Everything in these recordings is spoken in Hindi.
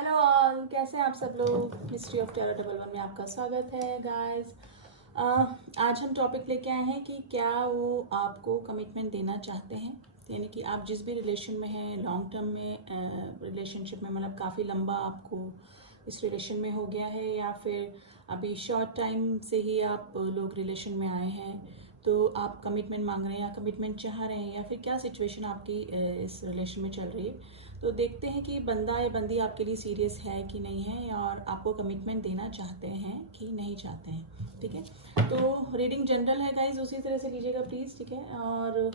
हेलो ऑल, कैसे हैं आप सब लोग। History of terror double one में आपका स्वागत है गाइस। आज हम टॉपिक लेके आए हैं कि क्या वो आपको कमिटमेंट देना चाहते हैं, यानी कि आप जिस भी रिलेशन में हैं, लॉन्ग टर्म में रिलेशनशिप में, मतलब काफ़ी लंबा आपको इस रिलेशन में हो गया है, या फिर अभी शॉर्ट टाइम से ही आप लोग रिलेशन में आए हैं, तो आप कमिटमेंट मांग रहे हैं या कमिटमेंट चाह रहे हैं, या फिर क्या सिचुएशन आपकी इस रिलेशन में चल रही है। तो देखते हैं कि बंदा या बंदी आपके लिए सीरियस है कि नहीं है, और आपको कमिटमेंट देना चाहते हैं कि नहीं चाहते हैं। ठीक है, तो रीडिंग जनरल है गाइज, उसी तरह से लीजिएगा प्लीज़। ठीक है, और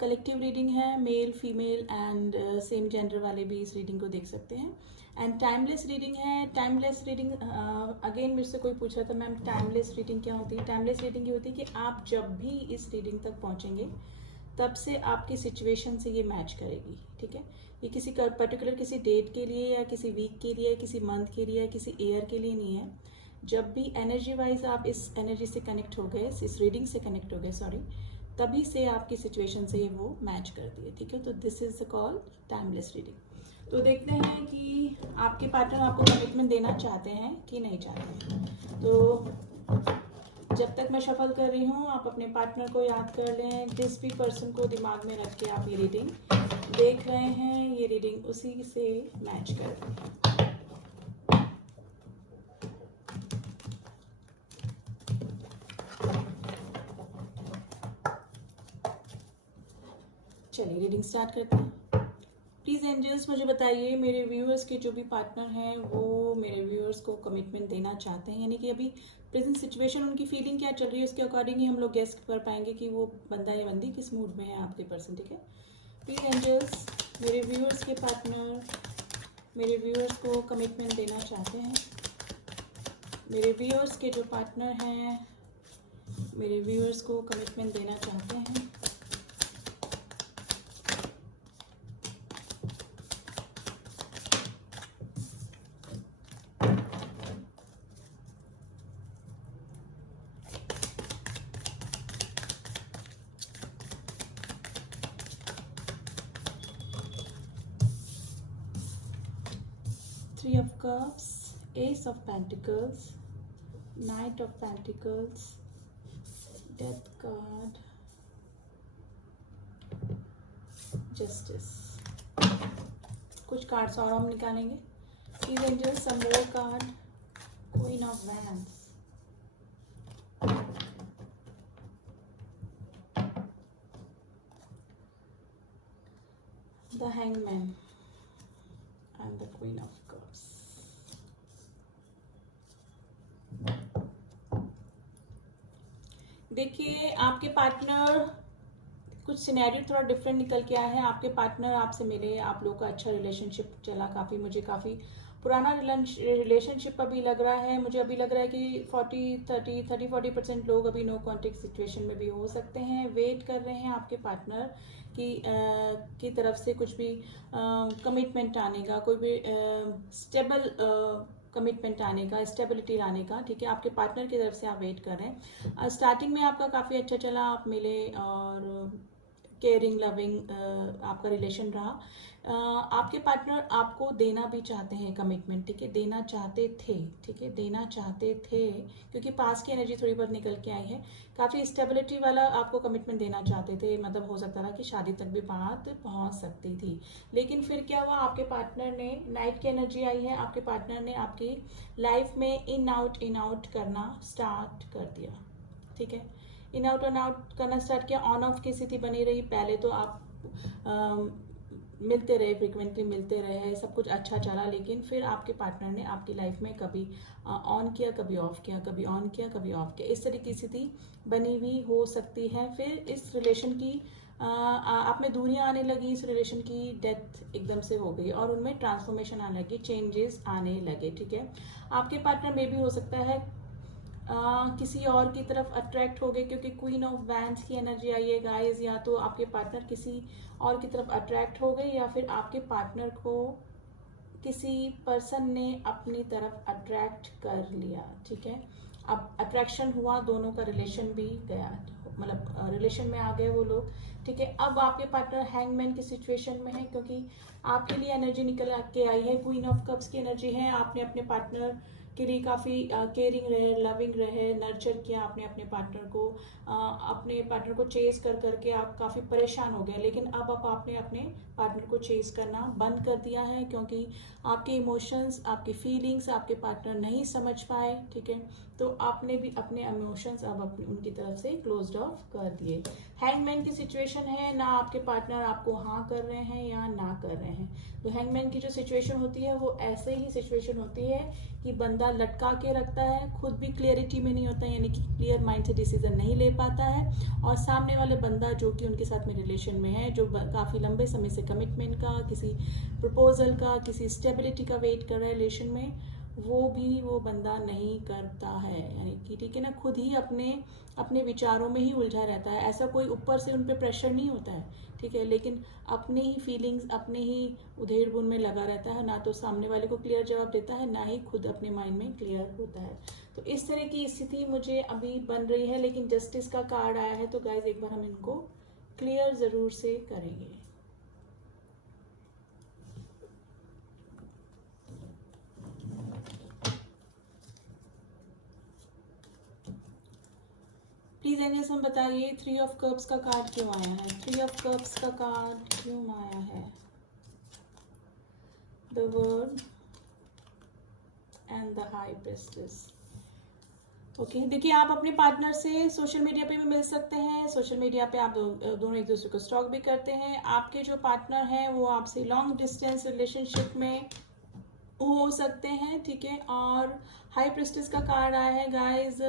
कलेक्टिव रीडिंग है, male female and same gender वाले भी इस रीडिंग को देख सकते हैं। एंड टाइमलेस रीडिंग है। टाइमलेस रीडिंग अगेन मेरे से कोई पूछा था, मैम टाइमलेस रीडिंग क्या होती है। टाइमलेस रीडिंग ये होती है कि आप जब भी इस रीडिंग तक पहुंचेंगे तब से आपकी सिचुएशन से ये मैच करेगी। ठीक है, ये किसी पर्टिकुलर किसी डेट के लिए या किसी वीक के लिए, किसी मंथ के लिए या किसी ईयर के लिए नहीं है। जब भी एनर्जी वाइज आप इस एनर्जी से कनेक्ट हो गए, इस रीडिंग से कनेक्ट हो गए, सॉरी, तभी से आपकी सिचुएशन से वो मैच करती है। ठीक है, तो this is called timeless reading. तो देखते हैं कि आपके पार्टनर आपको कमिटमेंट देना चाहते हैं कि नहीं चाहते हैं। तो जब तक मैं शफल कर रही हूँ, आप अपने पार्टनर को याद कर लें। जिस भी पर्सन को दिमाग में रख के आप ये रीडिंग देख रहे हैं, ये रीडिंग उसी से मैच कर रही है। चलिए रीडिंग स्टार्ट करते हैं। प्लीज़ एंजल्स मुझे बताइए, मेरे व्यूअर्स के जो भी पार्टनर हैं वो मेरे व्यूअर्स को कमिटमेंट देना चाहते हैं, यानी कि अभी प्रेजेंट सिचुएशन उनकी फीलिंग क्या चल रही है, उसके अकॉर्डिंग ही हम लोग गेस कर पाएंगे कि वो बंदा या बंदी किस मूड में है आपके पर्सन। ठीक है, प्लीज़ एंजल्स, मेरे व्यूअर्स के पार्टनर मेरे व्यूअर्स को कमिटमेंट देना चाहते हैं। मेरे व्यूअर्स के जो पार्टनर हैं मेरे व्यूअर्स को कमिटमेंट देना चाहते हैं। Three of Cups, Ace of Pentacles, Knight of Pentacles, Death card, Justice। कुछ कार्ड्स और हम निकालेंगे। Please angel some more card, Queen of Wands, the Hangman and the Queen of Cups। देखिए आपके पार्टनर, कुछ सिनेरियो थोड़ा डिफरेंट निकल के आया है। आपके पार्टनर आपसे मिले, आप लोगों का अच्छा रिलेशनशिप चला, मुझे काफ़ी पुराना रिलेशनशिप अभी लग रहा है। मुझे अभी लग रहा है कि 40% लोग अभी नो कॉन्टेक्ट सिचुएशन में भी हो सकते हैं। वेट कर रहे हैं आपके पार्टनर की तरफ से कुछ भी कमिटमेंट आने का, कोई भी स्टेबल कमिटमेंट आने का, स्टेबिलिटी लाने का। ठीक है, आपके पार्टनर की तरफ से आप वेट कर रहे हैं। स्टार्टिंग में आपका काफ़ी अच्छा चला, आप मिले और केयरिंग लविंग आपका रिलेशन रहा। आपके पार्टनर आपको देना भी चाहते हैं कमिटमेंट। ठीक है, देना चाहते थे। ठीक है, देना चाहते थे, क्योंकि पास की एनर्जी थोड़ी बहुत निकल के आई है। काफ़ी स्टेबिलिटी वाला आपको कमिटमेंट देना चाहते थे, मतलब हो सकता था कि शादी तक भी बात पहुंच सकती थी। लेकिन फिर क्या हुआ, आपके पार्टनर ने, नाइट की एनर्जी आई है, आपके पार्टनर ने आपकी लाइफ में इन आउट करना स्टार्ट कर दिया। ठीक है, इन आउट करना स्टार्ट किया। ऑन ऑफ की स्थिति बनी रही। पहले तो आप मिलते रहे, फ्रिक्वेंटली मिलते रहे, सब कुछ अच्छा चला, लेकिन फिर आपके पार्टनर ने आपकी लाइफ में कभी ऑन किया, कभी ऑफ किया, कभी ऑन किया, कभी ऑफ किया, इस तरह की स्थिति बनी हुई हो सकती है। फिर इस रिलेशन की आप में दूरियां आने लगी, इस रिलेशन की डेथ एकदम से हो गई और उनमें ट्रांसफॉर्मेशन आने लगी, चेंजेस आने लगे। ठीक है, आपके पार्टनर में भी हो सकता है किसी और की तरफ अट्रैक्ट हो गए, क्योंकि क्वीन ऑफ वैंड्स की एनर्जी आई है गाइस। या तो आपके पार्टनर किसी और की तरफ अट्रैक्ट हो गए, या फिर आपके पार्टनर को किसी पर्सन ने अपनी तरफ अट्रैक्ट कर लिया। ठीक है, अब अट्रैक्शन हुआ, दोनों का रिलेशन भी गया, मतलब रिलेशन में आ गए वो लोग, ठीक है। अब आपके पार्टनर हैंगमैन की सिचुएशन में है, क्योंकि आपके लिए एनर्जी निकल के आई है, क्वीन ऑफ कप्स की एनर्जी है। आपने अपने पार्टनर के लिए काफ़ी केयरिंग रहे, लविंग रहे, नर्चर किया आपने अपने पार्टनर को, अपने पार्टनर को चेस कर करके आप काफ़ी परेशान हो गए। लेकिन अब आपने अपने पार्टनर को चेस करना बंद कर दिया है, क्योंकि आपके इमोशंस, आपकी फीलिंग्स आपके पार्टनर नहीं समझ पाए, ठीक है। तो आपने भी अपने इमोशंस अब अपनी उनकी तरफ से क्लोज्ड ऑफ कर दिए। हैंगमैन की सिचुएशन है, ना आपके पार्टनर आपको हाँ कर रहे हैं या ना कर रहे हैं। तो हैंगमैन की जो सिचुएशन होती है वो ऐसे ही सिचुएशन होती है कि बंदा लटका के रखता है, खुद भी क्लियरिटी में नहीं होता है, यानी कि क्लियर माइंड से डिसीजन नहीं ले पाता है, और सामने वाले बंदा जो कि उनके साथ में रिलेशन में है, जो काफ़ी लंबे समय से कमिटमेंट का, किसी प्रपोजल का, किसी स्टेबिलिटी का वेट कर रहा है रिलेशन में, वो बंदा नहीं करता है, यानी कि ठीक है ना, खुद ही अपने विचारों में ही उलझा रहता है। ऐसा कोई ऊपर से उन पर प्रेशर नहीं होता है, ठीक है, लेकिन अपने ही फीलिंग्स, अपने ही उधेड़ बुन में लगा रहता है, ना तो सामने वाले को क्लियर जवाब देता है, ना ही खुद अपने माइंड में क्लियर होता है। तो इस तरह की स्थिति मुझे अभी बन रही है, लेकिन जस्टिस का कार्ड आया है, तो गाइज एक बार हम इनको क्लियर ज़रूर से करेंगे। प्लीज एंजल्स हम बताइए 3 ऑफ कप्स का कार्ड क्यों आया है, 3 ऑफ कप्स का कार्ड क्यों आया है, the world and the high priestess. Okay, देखिए आप अपने पार्टनर से सोशल मीडिया पे भी मिल सकते हैं, सोशल मीडिया पे आप दोनों एक दूसरे को स्टॉक भी करते हैं। आपके जो पार्टनर हैं वो आपसे लॉन्ग डिस्टेंस रिलेशनशिप में हो सकते हैं, ठीक है। और हाई प्रिस्टेस का कार्ड आया है गाइस,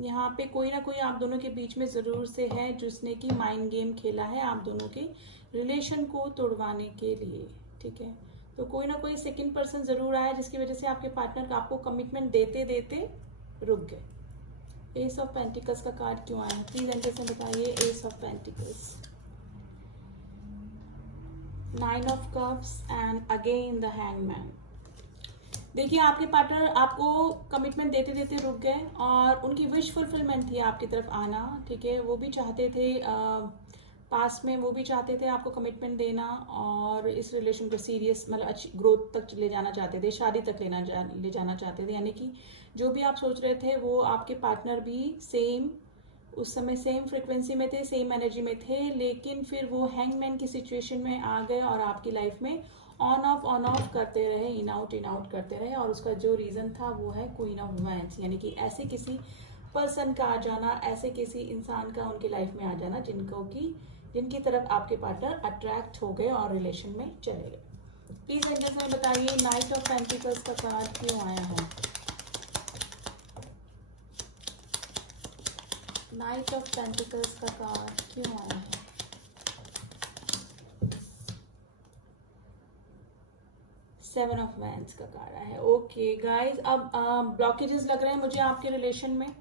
यहाँ पे कोई ना कोई आप दोनों के बीच में ज़रूर से है जिसने कि माइंड गेम खेला है आप दोनों के रिलेशन को तोड़वाने के लिए, ठीक है। तो कोई ना कोई सेकंड पर्सन ज़रूर आया जिसकी वजह से आपके पार्टनर आपको कमिटमेंट देते देते रुक गए। एस ऑफ पेंटिकल्स का कार्ड क्यों आया है, प्लीज एंजल्स से बताइए। S of pentacles, 9 of cups and again the hangman. देखिए आपके पार्टनर आपको कमिटमेंट देते देते रुक गए, और उनकी विश फुलफिलमेंट थी आपकी तरफ आना, ठीक है। वो भी चाहते थे पास में, वो भी चाहते थे आपको कमिटमेंट देना, और इस रिलेशन को सीरियस मतलब अच्छी ग्रोथ तक ले जाना चाहते थे, शादी तक ले जाना चाहते थे। यानी कि जो भी आप सोच रहे थे वो आपके पार्टनर भी सेम उस समय सेम फ्रिक्वेंसी में थे, सेम एनर्जी में थे, लेकिन फिर वो हैंगमैन की सिचुएशन में आ गए और आपकी लाइफ में ऑन ऑफ करते रहे, इन आउट करते रहे। और उसका जो रीज़न था वो है क्वीन ऑफ वैंस, यानी कि ऐसे किसी पर्सन का आ जाना, ऐसे किसी इंसान का उनकी लाइफ में आ जाना जिनकी तरफ आपके पार्टनर अट्रैक्ट हो गए और रिलेशन में चले गए। प्लीज एंजल्स में बताइए नाइट ऑफ पेंटिकल्स का कार्ड क्यों आया है, नाइट ऑफ पेंटिकल्स का कार्ड क्यों आया है। सेवन ऑफ वैंड्स का कार्ड आया है। ओके गाइज, अब ब्लॉकेजेस लग रहे हैं मुझे आपके रिलेशन में,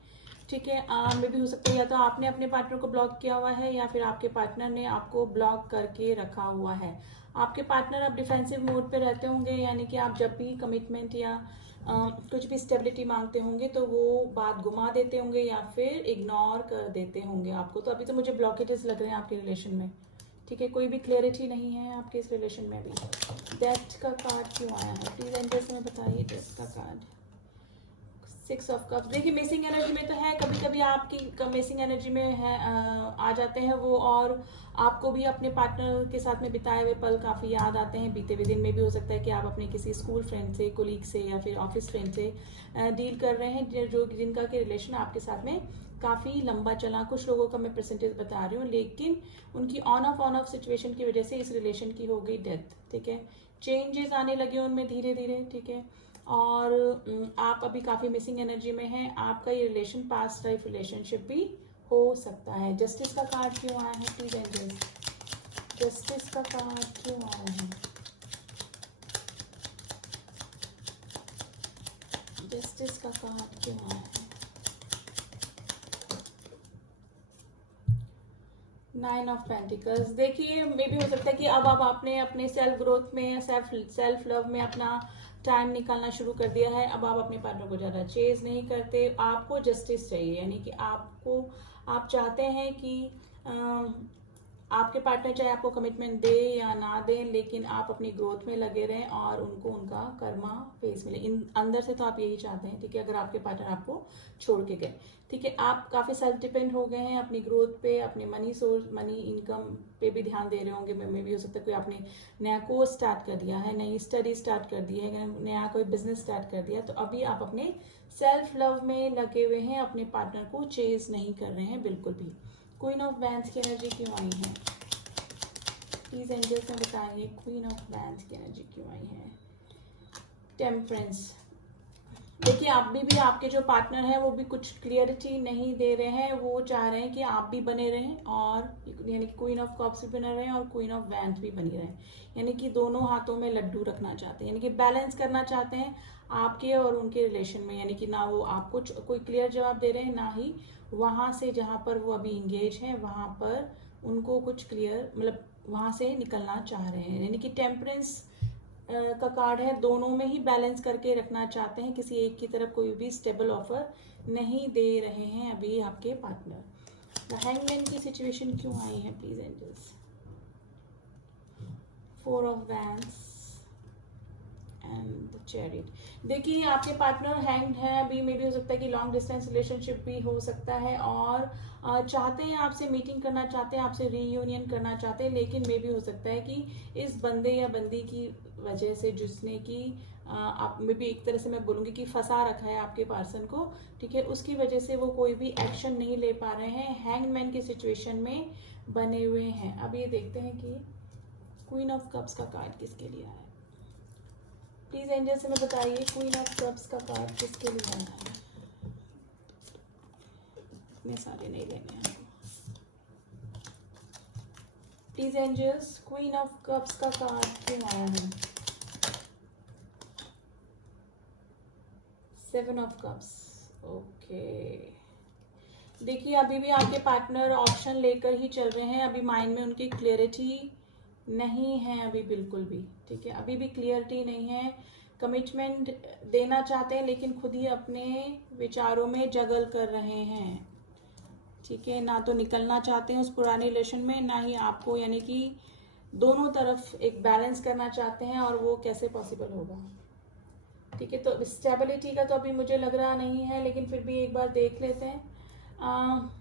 ठीक है। मे भी हो सकता है या तो आपने अपने पार्टनर को ब्लॉक किया हुआ है, या फिर आपके पार्टनर ने आपको ब्लॉक करके रखा हुआ है। आपके पार्टनर अब डिफेंसिव मोड पे रहते होंगे, यानी कि आप जब भी कमिटमेंट या कुछ भी स्टेबिलिटी मांगते होंगे तो वो बात घुमा देते होंगे या फिर इग्नोर कर देते होंगे आपको। तो अभी तो मुझे ब्लॉकेजेस लग रहे हैं आपके रिलेशन में, ठीक है। कोई भी क्लियरिटी नहीं है आपके इस रिलेशन में अभी। डेथ का कार्ड क्यों आया है, प्लीज एंजल्स में बताइए डेथ का कार्ड। 6 ऑफ कप्स, देखिए मिसिंग एनर्जी में तो है, कभी कभी आपकी मिसिंग एनर्जी में है आ जाते हैं वो, और आपको भी अपने पार्टनर के साथ में बिताए हुए पल काफ़ी याद आते हैं। बीते हुए दिन में भी हो सकता है कि आप अपने किसी स्कूल फ्रेंड से, कोलीग से या फिर ऑफिस फ्रेंड से डील कर रहे हैं जो जिनका के रिलेशन आपके साथ में काफ़ी लंबा चला। कुछ लोगों का मैं परसेंटेज बता रही हूँ, लेकिन उनकी ऑन ऑफ सिचुएशन की वजह से इस रिलेशन की हो गई डेथ, ठीक है। चेंजेस आने लगे उनमें धीरे धीरे, ठीक है। और आप अभी काफ़ी मिसिंग एनर्जी में हैं। आपका ये रिलेशन पास्ट लाइफ रिलेशनशिप भी हो सकता है। जस्टिस का कार्ड क्यों आया है, प्लीज एंजल्स, जस्टिस का कार्ड क्यों आया है, जस्टिस का कार्ड क्यों आया है। 9 ऑफ पेंटिकल्स, देखिए मे भी हो सकता है कि अब आप आपने अपने सेल्फ ग्रोथ में, सेल्फ लव में अपना टाइम निकालना शुरू कर दिया है। अब आप अपने पार्टनर को ज़्यादा चेज नहीं करते, आपको जस्टिस चाहिए, यानी कि आपको आप चाहते हैं कि आपके पार्टनर चाहे आपको कमिटमेंट दे या ना दे, लेकिन आप अपनी ग्रोथ में लगे रहें और उनको उनका कर्मा फेस मिले। इन अंदर से तो आप यही चाहते हैं, ठीक है। अगर आपके पार्टनर आपको छोड़ के गए, ठीक है, आप काफ़ी सेल्फ डिपेंड हो गए हैं अपनी ग्रोथ पे, अपने मनी सोर्स, मनी इनकम पे भी ध्यान दे रहे होंगे। मे भी हो सकता है कोई आपने नया कोर्स स्टार्ट कर दिया है, नई स्टडी स्टार्ट कर दी है, नया कोई बिजनेस स्टार्ट कर दिया, तो अभी आप अपने सेल्फ लव में लगे हुए हैं, अपने पार्टनर को चेज नहीं कर रहे हैं बिल्कुल भी। क्वीन ऑफ वैंड्स की एनर्जी क्यों आई है प्लीज एंजल्स में बताइए, क्वीन ऑफ वैंड्स की एनर्जी क्यों आई है। टेम्परेंस, देखिए आप भी आपके जो पार्टनर है वो भी कुछ क्लियरिटी नहीं दे रहे हैं। वो चाह रहे हैं कि आप भी बने रहें, और यानी कि क्वीन ऑफ कप्स भी बने रहें और क्वीन ऑफ वैंड्स भी बनी रहें, यानी कि दोनों हाथों में लड्डू रखना चाहते हैं, यानी कि बैलेंस करना चाहते हैं आपके और उनके रिलेशन में। यानी कि ना वो आपको कोई क्लियर जवाब दे रहे हैं, ना ही वहाँ से जहाँ पर वो अभी इंगेज हैं वहाँ पर उनको कुछ क्लियर, मतलब वहाँ से निकलना चाह रहे हैं। यानी कि टेम्परेंस का कार्ड है, दोनों में ही बैलेंस करके रखना चाहते हैं, किसी एक की तरफ कोई भी स्टेबल ऑफर नहीं दे रहे हैं अभी आपके पार्टनर। द हैंगमैन की सिचुएशन क्यों आई है please angels. 4 of wands and the chariot. देखिए आपके पार्टनर हैंग्ड है अभी, मे भी हो सकता है कि लॉन्ग डिस्टेंस रिलेशनशिप भी हो सकता है, और चाहते हैं आपसे मीटिंग करना चाहते हैं, आपसे रीयूनियन करना चाहते हैं, लेकिन मे भी हो सकता है कि इस बंदे या बंदी की वजह से, जिसने कि आप में भी एक तरह से मैं बोलूँगी कि फंसा रखा है आपके पर्सन को, ठीक है, उसकी वजह से वो कोई भी एक्शन नहीं ले पा रहे हैं, हैंगमैन की सिचुएशन में बने हुए हैं। अब ये देखते हैं कि क्वीन ऑफ कप्स का कार्ड किसके लिए आया। प्लीज एंजल से मैं बताइए, क्वीन ऑफ कप्स का कार्ड किसके लिए आया है। इतने सारे नहीं लेने हैं please angels, queen of cups का कार्ड क्यों आया है। 7 ऑफ कप्स, ओके। देखिए अभी भी आपके पार्टनर ऑप्शन लेकर ही चल रहे हैं, अभी माइंड में उनकी क्लियरिटी नहीं है अभी बिल्कुल भी, ठीक है, अभी भी क्लियरिटी नहीं है। कमिटमेंट देना चाहते हैं लेकिन खुद ही अपने विचारों में जगल कर रहे हैं, ठीक है, ना तो निकलना चाहते हैं उस पुराने रिलेशन में, ना ही आपको, यानी कि दोनों तरफ एक बैलेंस करना चाहते हैं, और वो कैसे पॉसिबल होगा, ठीक है। तो स्टेबिलिटी का तो अभी मुझे लग रहा नहीं है, लेकिन फिर भी एक बार देख लेते हैं।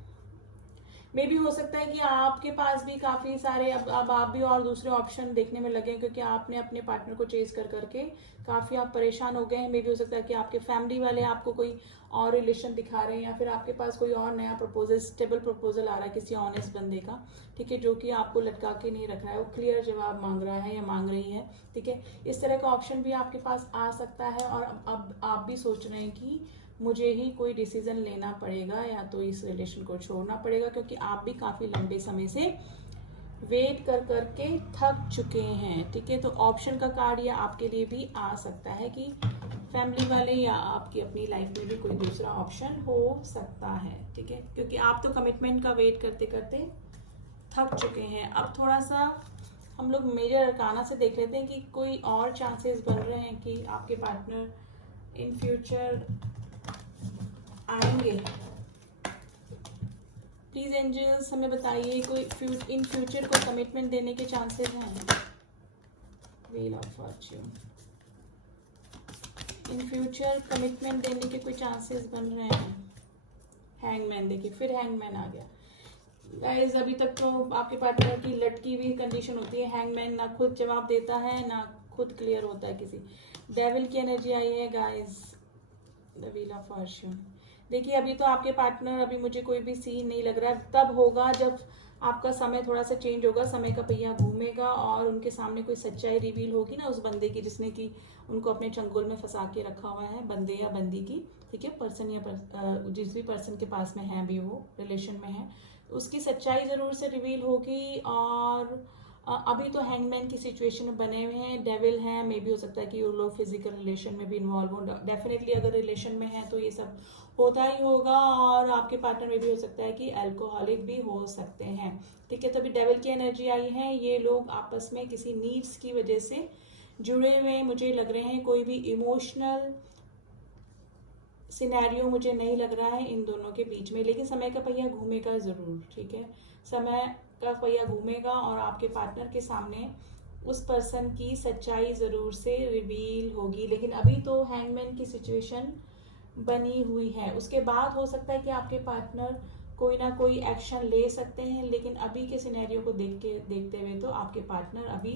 मे भी हो सकता है कि आपके पास भी काफ़ी सारे अब आप भी और दूसरे ऑप्शन देखने में लगे हैं, क्योंकि आपने अपने पार्टनर को चेज कर करके काफ़ी आप परेशान हो गए हैं। मे भी हो सकता है कि आपके फैमिली वाले आपको कोई और रिलेशन दिखा रहे हैं, या फिर आपके पास कोई और नया प्रपोजल, स्टेबल प्रपोजल आ रहा है किसी ऑनेस्ट बंदे का, ठीक है, जो कि आपको लटका के नहीं रख रहा है, वो क्लियर जवाब मांग रहा है या मांग रही है, ठीक है। इस तरह का ऑप्शन भी आपके पास आ सकता है, और अब आप भी सोच रहे हैं कि मुझे ही कोई डिसीजन लेना पड़ेगा या तो इस रिलेशन को छोड़ना पड़ेगा, क्योंकि आप भी काफ़ी लंबे समय से वेट कर करके थक चुके हैं, ठीक है। तो ऑप्शन का कार्ड ये आपके लिए भी आ सकता है कि फैमिली वाले या आपकी अपनी लाइफ में भी कोई दूसरा ऑप्शन हो सकता है, ठीक है, क्योंकि आप तो कमिटमेंट का वेट करते करते थक चुके हैं। अब थोड़ा सा हम लोग मेजर अरकाना से देख लेते हैं कि कोई और चांसेस बन रहे हैं कि आपके पार्टनर इन फ्यूचर आएंगे। प्लीज एंजल्स हमें बताइए, कोई इन फ्यूचर को कमिटमेंट देने के चांसेस हैं। Wheel of Fortune, in future commitment देने के कोई चांसेस बन रहे हैं। हैंगमैन, देखिए फिर हैंगमैन आ गया गाइस। अभी तक तो आपके पार्टनर की लटकी हुई कंडीशन होती है, हैंगमैन ना खुद जवाब देता है ना खुद क्लियर होता है किसी। डेविल की एनर्जी आई है guys, the wheel of Fortune. देखिए अभी तो आपके पार्टनर, अभी मुझे कोई भी सीन नहीं लग रहा है, तब होगा जब आपका समय थोड़ा सा चेंज होगा, समय का पहिया घूमेगा और उनके सामने कोई सच्चाई रिवील होगी ना उस बंदे की, जिसने कि उनको अपने चंगुल में फंसा के रखा हुआ है, बंदे या बंदी की, ठीक है, पर्सन या जिस भी पर्सन के पास में है भी वो रिलेशन में है, उसकी सच्चाई जरूर से रिवील होगी। और अभी तो हैंगमैन की सिचुएशन में बने हुए हैं, डेविल हैं, मे भी हो सकता है कि वो लोग फिजिकल रिलेशन में भी इन्वॉल्व हो, डेफिनेटली अगर रिलेशन में है तो ये सब होता ही होगा। और आपके पार्टनर में भी हो सकता है कि अल्कोहलिक भी हो सकते हैं, ठीक है। तो अभी डेविल की एनर्जी आई है, ये लोग आपस में किसी नीड्स की वजह से जुड़े हुए मुझे लग रहे हैं, कोई भी इमोशनल सिनेरियो मुझे नहीं लग रहा है इन दोनों के बीच में, लेकिन समय का पहिया घूमेगा ज़रूर, ठीक है। समय का पहिया घूमेगा और आपके पार्टनर के सामने उस पर्सन की सच्चाई ज़रूर से रिवील होगी। लेकिन अभी तो हैंगमैन की सिचुएशन बनी हुई है। उसके बाद हो सकता है कि आपके पार्टनर कोई ना कोई एक्शन ले सकते हैं, लेकिन अभी के सिनेरियो को देखते हुए तो आपके पार्टनर अभी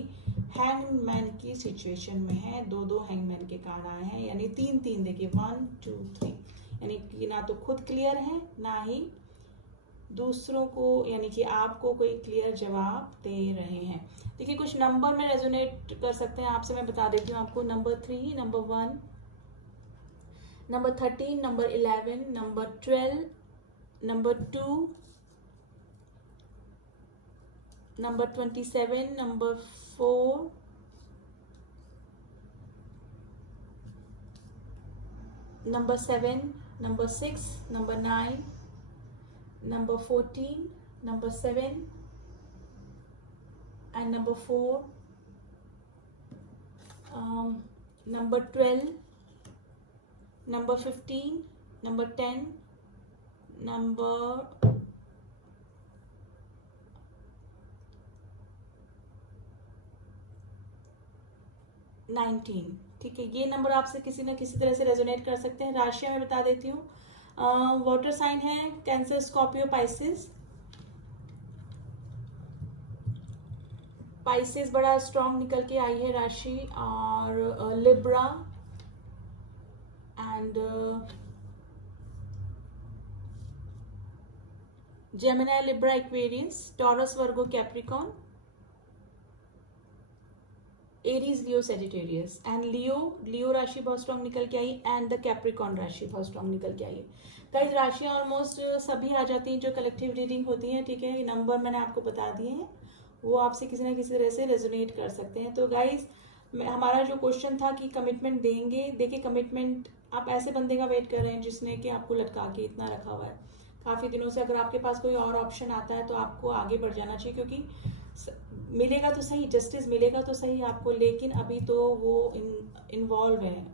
हैंगमैन की सिचुएशन में है। दो हैंगमैन के कार्ड आए हैं, यानी 3-3 देखिए, 1 2 3, यानी कि ना तो खुद क्लियर है, ना ही दूसरों को यानी कि आपको कोई क्लियर जवाब दे रहे हैं। देखिए कुछ नंबर में रेजोनेट कर सकते हैं आपसे, मैं बता देती हूँ आपको। Number 3, number 1, number 13, number 11, number 12, number 2, number 27, number 4, number 7, number 6, number 9, number 14, number 7 and number 4, number 12, number 15, number 10, number 19, ठीक है। ये नंबर आपसे किसी न किसी तरह से रेजोनेट कर सकते हैं। राशियां मैं बता देती हूँ। वाटर साइन है कैंसर, स्कॉर्पियो, पाइसेस। पाइसेस बड़ा स्ट्रांग निकल के आई है राशि, और Libra and Gemini, Libra, Aquarius, Taurus, Virgo, Capricorn, Aries, Leo, Sagittarius and Leo राशि बहुत स्ट्रांग निकल के आई, एंड द कैप्रिकॉन राशि बहुत स्ट्रांग निकल के आई है। कई राशियां ऑलमोस्ट सभी आ जाती हैं जो कलेक्टिव रीडिंग होती हैं, ठीक है। ये नंबर मैंने आपको बता दिए हैं, वो आपसे किसी ना किसी तरह से रेजोनेट कर सकते हैं। तो गाइज हमारा जो क्वेश्चन था कि कमिटमेंट देंगे, देखिए कमिटमेंट आप ऐसे बंदे का वेट कर रहे हैं जिसने कि आपको लटका के इतना रखा हुआ है काफ़ी दिनों से। अगर आपके पास कोई और ऑप्शन आता है तो आपको आगे बढ़ जाना चाहिए, क्योंकि मिलेगा तो सही, जस्टिस मिलेगा तो सही आपको, लेकिन अभी तो वो इन्वॉल्व है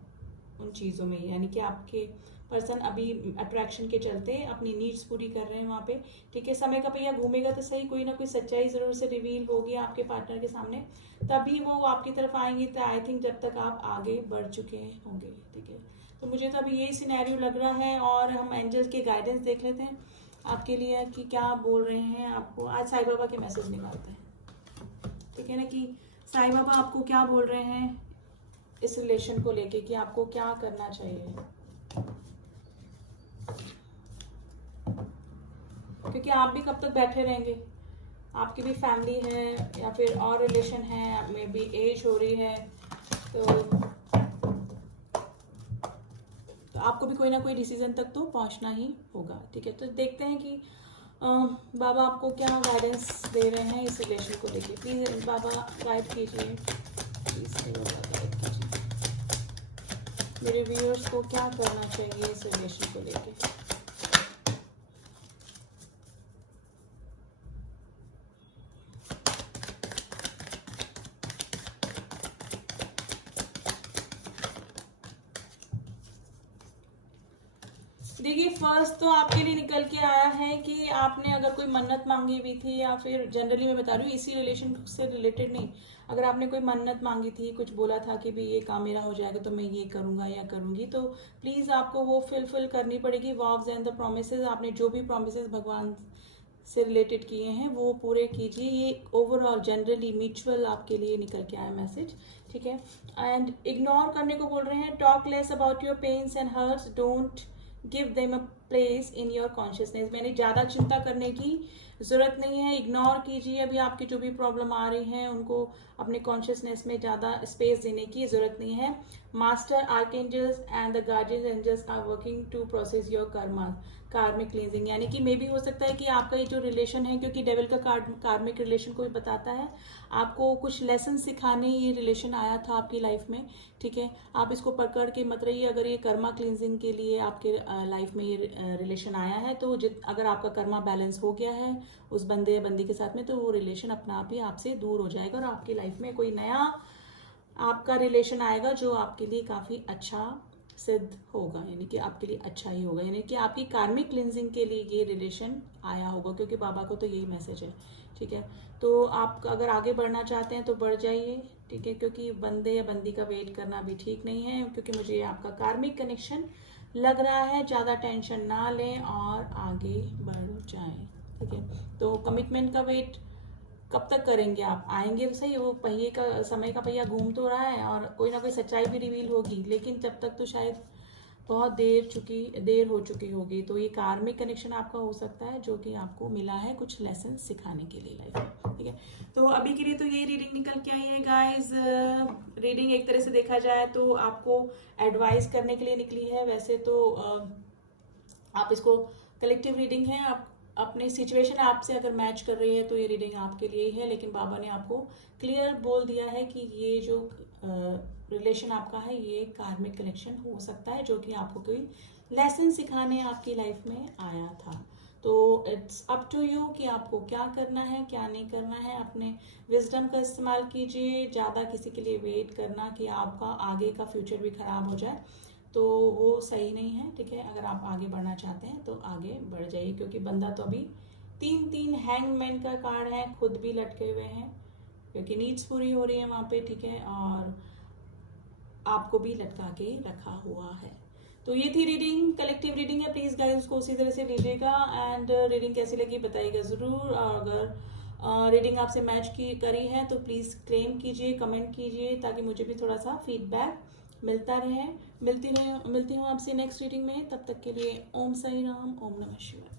उन चीज़ों में, यानी कि आपके पर्सन अभी अट्रैक्शन के चलते अपनी नीड्स पूरी कर रहे हैं वहाँ पे, ठीक है। समय का पहिया घूमेगा तो सही, कोई ना कोई सच्चाई ज़रूर से रिवील होगी आपके पार्टनर के सामने, तभी वो आपकी तरफ आएंगे। तो आई थिंक जब तक आप आगे बढ़ चुके होंगे, ठीक है। तो मुझे तो अभी यही सिनेरियो लग रहा है, और हम एंजल्स के गाइडेंस देख लेते हैं आपके लिए कि क्या बोल रहे हैं आपको। आज साईं बाबा के मैसेज निकालते हैं, ठीक है ना, कि साईं बाबा आपको क्या बोल रहे हैं इस रिलेशन को लेके, कि आपको क्या करना चाहिए। क्योंकि आप भी कब तक बैठे रहेंगे, आपकी भी फैमिली है या फिर और रिलेशन है, मे बी एज हो रही है, तो आपको भी कोई ना कोई डिसीजन तक तो पहुंचना ही होगा, ठीक है। तो देखते हैं कि बाबा आपको क्या गाइडेंस दे रहे हैं इस रिलेशन को लेके। प्लीज बाबा गाइड कीजिए, प्लीज बाबा गाइड कीजिए मेरे व्यूअर्स को क्या करना चाहिए इस रिलेशन को लेके। देखिए फर्स्ट तो आपके लिए निकल के आया है कि आपने अगर कोई मन्नत मांगी हुई थी, या फिर जनरली मैं बता रही हूँ इसी रिलेशन से रिलेटेड नहीं, अगर आपने कोई मन्नत मांगी थी, कुछ बोला था कि भाई ये काम मेरा हो जाएगा तो मैं ये करूंगा या करूंगी, तो प्लीज आपको वो फुलफिल करनी पड़ेगी। वॉव्स एंड द प्रोमिसेस, आपने जो भी प्रोमिसेस भगवान से रिलेटेड किए हैं वो पूरे कीजिए। ये ओवरऑल जनरली म्यूचुअल आपके लिए निकल के आया मैसेज, ठीक है। एंड इग्नोर करने को बोल रहे हैं। Talk less about your pains and hurts, don't give them a place in your consciousness. मैंने ज़्यादा चिंता करने की ज़रूरत नहीं है, इग्नोर कीजिए। अभी आपकी जो भी प्रॉब्लम आ रही है उनको अपने कॉन्शियसनेस में ज़्यादा स्पेस देने की ज़रूरत नहीं है। Master archangels and the guardian angels are working to process your karma, karmic cleansing, यानी कि मे भी हो सकता है कि आपका ये जो रिलेशन है, क्योंकि डेविल का कार्मिक रिलेशन को भी बताता है, आपको कुछ लेसन सिखाने ये रिलेशन आया था आपकी लाइफ में, ठीक है। आप इसको पकड़ के मत रहिए। अगर ये कर्मा क्लींजिंग के लिए आपके लाइफ में ये रिलेशन आया है, तो अगर आपका कर्मा बैलेंस हो गया है उस बंदे या बंदी के साथ में, तो वो रिलेशन अपना आप ही आपसे दूर हो जाएगा, और आपकी लाइफ में कोई नया आपका रिलेशन आएगा जो आपके लिए काफ़ी अच्छा सिद्ध होगा, यानी कि आपके लिए अच्छा ही होगा, यानी कि आपकी कार्मिक क्लिनजिंग के लिए ये रिलेशन आया होगा, क्योंकि बाबा को तो यही मैसेज है। ठीक है, तो आप अगर आगे बढ़ना चाहते हैं तो बढ़ जाइए। ठीक है, क्योंकि बंदे या बंदी का वेट करना भी ठीक नहीं है, क्योंकि मुझे आपका कार्मिक कनेक्शन लग रहा है। ज़्यादा टेंशन ना लें और आगे बढ़ जाएं। ठीक है, तो कमिटमेंट का वेट कब तक करेंगे आप? आएंगे तो सही, वो पहिए का, समय का पहिया घूम तो रहा है और कोई ना कोई सच्चाई भी रिवील होगी, लेकिन तब तक तो शायद बहुत देर हो चुकी होगी। तो ये कार्मिक कनेक्शन आपका हो सकता है, जो कि आपको मिला है कुछ लेसन सिखाने के लिए लाइफ में। ठीक है, तो अभी के लिए तो ये रीडिंग निकल के आई है गाइज। रीडिंग एक तरह से देखा जाए तो आपको एडवाइस करने के लिए निकली है। वैसे तो आप इसको कलेक्टिव रीडिंग है, आप अपने सिचुएशन आपसे अगर मैच कर रही है तो ये रीडिंग आपके लिए ही है, लेकिन बाबा ने आपको क्लियर बोल दिया है कि ये जो रिलेशन आपका है ये कार्मिक कनेक्शन हो सकता है, जो कि आपको कोई लेसन सिखाने आपकी लाइफ में आया था। तो इट्स अप टू यू कि आपको क्या करना है क्या नहीं करना है। अपने विजडम का इस्तेमाल कीजिए। ज़्यादा किसी के लिए वेट करना कि आपका आगे का फ्यूचर भी खराब हो जाए तो वो सही नहीं है। ठीक है, अगर आप आगे बढ़ना चाहते हैं तो आगे बढ़ जाइए, क्योंकि बंदा तो अभी 3 हैंगमैन का कार्ड है, खुद भी लटके हुए हैं क्योंकि नीड्स पूरी हो रही है वहाँ पे। ठीक है, और आपको भी लटका के रखा हुआ है। तो ये थी रीडिंग, कलेक्टिव रीडिंग है। प्लीज़ गाइस उसको उसी तरह से लीजिएगा एंड रीडिंग कैसी लगी बताइएगा ज़रूर। और अगर रीडिंग आपसे मैच की करी है तो प्लीज़ क्लेम कीजिए, कमेंट कीजिए, ताकि मुझे भी थोड़ा सा फीडबैक मिलता रहे। मिलती हूँ आपसे नेक्स्ट रीडिंग में। तब तक के लिए ओम साई राम, ओम नमः शिवाय।